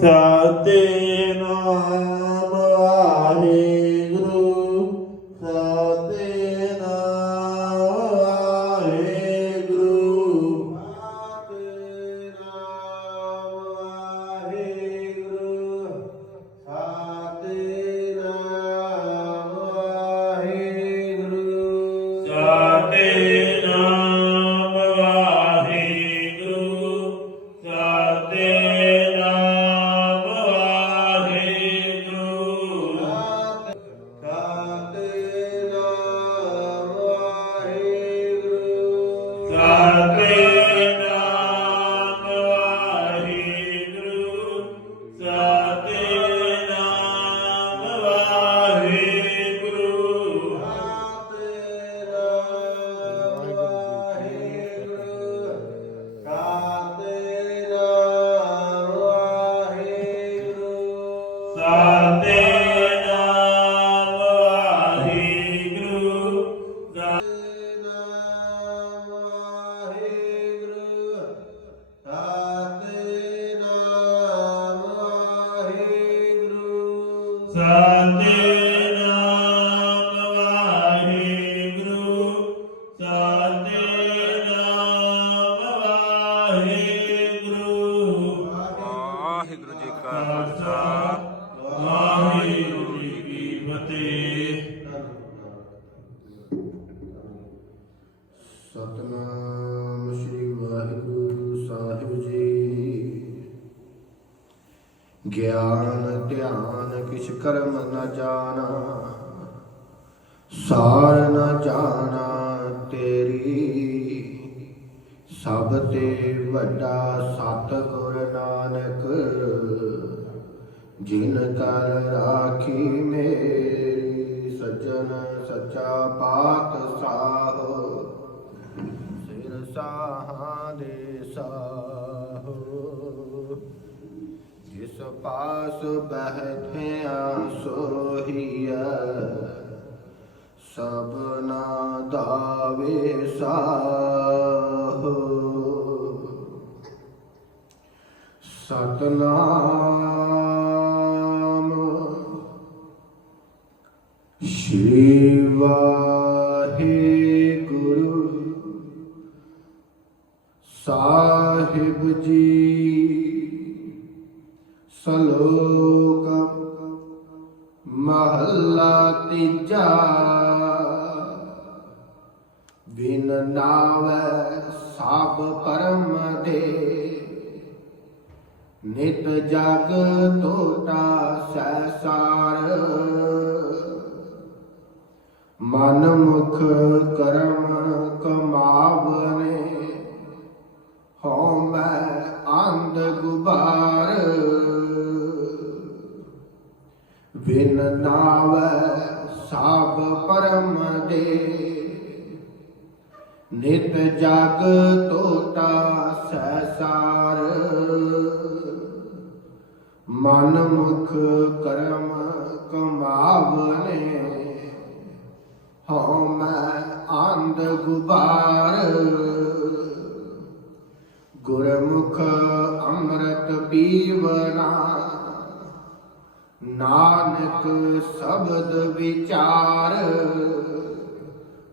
ਸਤੇ ਸਤਨਾਮ ਸ੍ਰੀ ਵਾਹਿਗੁਰੂ ਸਾਹਿਬ ਜੀ। ਗਿਆਨ, ਧਿਆਨ, ਕਿਛ ਕਰਮ ਨ ਜਾਣਾ, ਸਾਰ ਨ ਜਾਣਾ ਤੇਰੀ। ਸਭ ਤੇ ਵੱਡਾ ਸਤਿਗੁਰ ਨਾਨਕ, ਜਿਨ ਕਰ ਰਾਖੀ ਮੇਰੀ। ਸੱਚਾ ਪਾਤਸ਼ਾਹ ਸਿਰ ਸਾਹਾਂ ਦੇ ਸਾਹ। ਜਿਸ ਪਾਸ ਬਹਿਠਿਆ ਸੋਹੀਐ ਸਭਨਾ ਦਾਵੇ ਸਾਹੋ। ਸਤਨਾਮ ਸ਼੍ਰੀ ਵਾਹਿਗੁਰੂ ਸਾਹਿਬ ਜੀ, ਸਲੋਕ ਮਹੱਲਾ ਤੀਜਾ, ਬਿਨ ਨਾਵੈ ਸਭ ਪਰਮ ਦੇ। ਨਿਤ ਜਗ ਤੋਟਾ ਸੈਸਾਰ ਮਨ ਮੁਖ ਕਰਮ ਕਮਾਵਨੇ, ਹਉ ਮੈਂ ਅੰਧ ਗੁਬਾਰ। ਬਿਨ ਨਾਵੈ ਸਭ ਪਰਮ ਦੇ, ਨਿਤ ਜਗ ਟੋਟਾ ਸੈਸਾਰ ਮਨ ਮੁਖ ਕਰਮ ਕਮਾਵ ਅੰਧ ਗੁਰਮੁਖ ਅੰਮ੍ਰਿਤ ਪੀਵਨਾ। ਨਾਨਕ ਸ਼ਬਦ ਵਿਚਾਰ।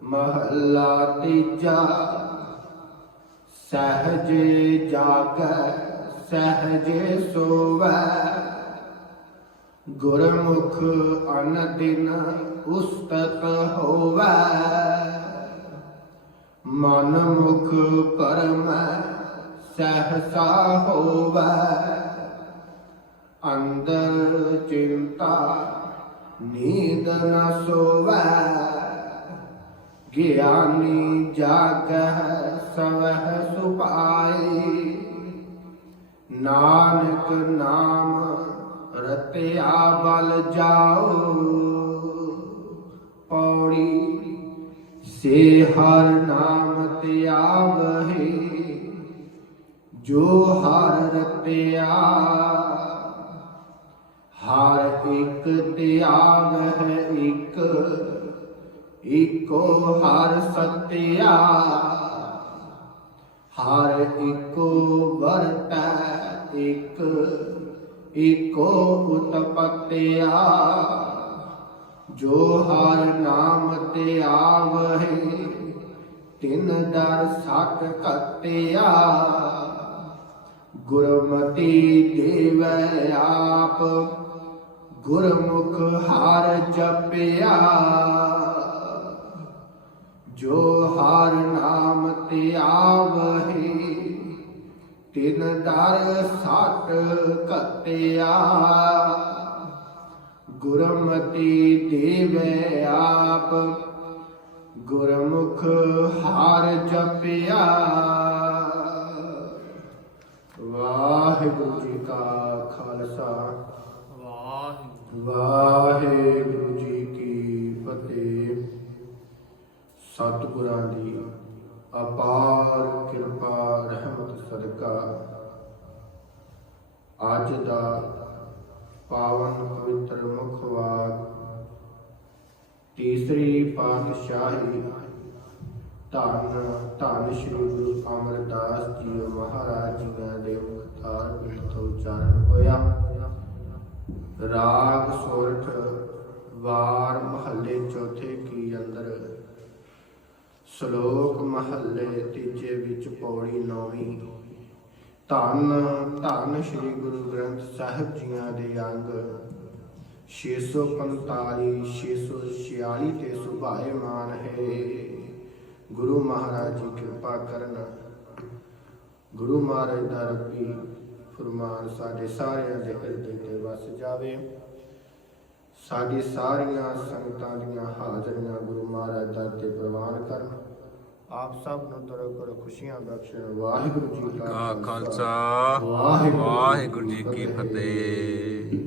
ਮਹੱਲਾ ਤੀਜਾ। ਸਹਜ ਜਾਗੈ, ਸਹਜ ਸੋਵੈ। ਗੁਰਮੁਖ ਅਨਦਿਨ ਉਸਤਤ ਹੋਵੈ। ਮਨ ਮੁਖ ਪਰਮ ਸਹਸਾ ਹੋਵੇ। ਅੰਦਰ ਚਿੰਤਾ ਨੀਂਦ ਨ ਸੋਵੈ। ਗਿਆਨੀ ਜਾਗਹਿ ਸਵਹਿ ਸੁਪਾਈ। ਨਾਨਕ ਨਾਮ ਰਤਿਆ ਬਲ ਜਾਓ। ਪੌੜੀ ਸੇ ਹਰ ਨਾਮ ਧਿਆਵਹਿ ਜੋ ਹਰ ਰਤਿਆ ਹਰ ਇੱਕ ਧਿਆਵ ਹੈ ਇੱਕ, ਇਕੋ ਹਰ ਸਤਿਆ, ਹਰ ਇਕੋ ਵਰਤੈ ਇਕ, ਇਕੋ ਉਤਪਤਿਆ। ਜੋ ਹਰ ਨਾਮ ਤੇ ਆਵਹਿ, ਤਿਨ ਦਰ ਸਤ ਕਤਿਆ ਗੁਰਮਤੀ ਦੇਵੈ ਆਪ, ਗੁਰਮੁਖ ਹਰ ਜਪਿਆ। ਜੋ ਹਰ ਨਾਮ ਤੇ ਆਵਹਿ, ਤਿਨ ਦਰ ਸਤ ਕਤਿਆ ਗੁਰਮਤੀ ਦੇਵੈ ਆਪ। ਗੁਰਮੁਖ ਹਰ ਜਪਿਆ। ਵਾਹਿਗੁਰੂ ਜੀ ਕਾ ਖਾਲਸਾ। ਵਾਹਿਗੁਰੂ ਜੀ ਕੀ ਫਤਿਹ। ਸਤਿਗੁਰਾਂ ਦੀ ਅਪਾਰ ਕਿਰਪਾ, ਰਹਿਮਤ, ਸਦਕਾ। ਅੱਜ ਦਾ ਪਾਵਨ ਪਵਿੱਤਰ ਮੁਖਵਾਕ ਤੀਸਰੀ ਪਾਤਸ਼ਾਹੀ ਧੰਨ ਧੰਨ ਸ਼੍ਰੀ ਗੁਰੂ ਅਮਰਦਾਸ ਜੀ ਮਹਾਰਾਜ ਜੀ ਦੇ ਮੁਖਤਾਰ ਵਿੱਚ ਉਚਾਰਨ ਹੋਇਆ। ਰਾਗ ਸੋਰਠ ਵਾਰ ਮਹੱਲੇ ਚੌਥੇ ਕੀ ਅੰਦਰ? ਸ਼ਲੋਕ ਮਹੱਲੇ ਤੀਜੇ ਵਿੱਚ ਪੌੜੀ ਨੌਵੀਂ। ਧੰਨ ਧੰਨ ਸ੍ਰੀ ਗੁਰੂ ਗ੍ਰੰਥ ਸਾਹਿਬ ਜੀਆਂ ਦੇ ਅੰਗ। 645 646 ਤੇ ਸੁਭਾਏਮਾਨ ਹੈ। ਗੁਰੂ ਮਹਾਰਾਜ ਜੀ ਕਿਰਪਾ ਕਰਨ। ਗੁਰੂ ਮਹਾਰਾਜ ਦਾ ਰੱਬੀ ਫਰਮਾਨ ਸਾਡੇ ਸਾਰਿਆਂ ਦੇ ਹਿਰਦੇ ਤੇ ਵਸ ਜਾਵੇ। ਸਾਡੀ ਸਾਰੀਆਂ ਸੰਗਤਾਂ ਦੀਆਂ ਹਾਜ਼ਰੀਆਂ ਗੁਰੂ ਮਹਾਰਾਜ ਦਰ ਤੇ ਪ੍ਰਵਾਨ ਕਰਨ। ਆਪ ਸਭ ਨੂੰ ਦਰ ਕਰ ਖੁਸ਼ੀਆਂ ਬਖਸ਼ਣ। ਵਾਹਿਗੁਰੂ ਜੀ ਕਾ ਖਾਲਸਾ। ਵਾਹਿਗੁਰੂ ਵਾਹਿਗੁਰੂ ਜੀ ਕੀ ਫਤਿਹ।